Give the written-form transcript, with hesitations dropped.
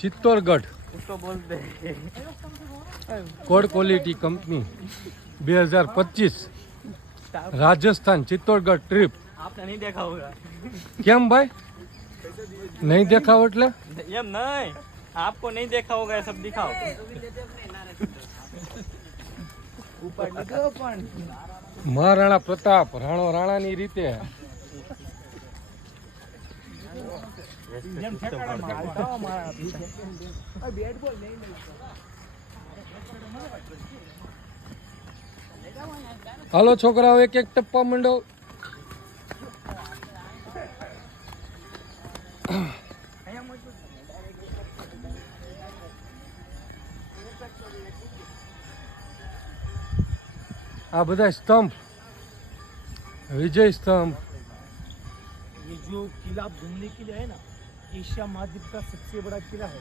ચિત્તોડગઢ उसको बोलते हैं code quality company 2025 Rajasthan Chittorgarh trip. आपने नहीं देखा होगा કેમ ભાઈ નહીં દેખાવ એટલે ये नहीं आपको नहीं देखा होगा ये सब दिखाओ ऊपर निकलो पण મહારાણા પ્રતાપ રાણાની રીતે હાલો છોકરાઓ એક એક ટપ્પા મંડો. આ બધા સ્તંભ विजय स्तंभ. ये जो किला आप घूमने के लिए है ना, एशिया महाद्वीप का सबसे बड़ा किला है.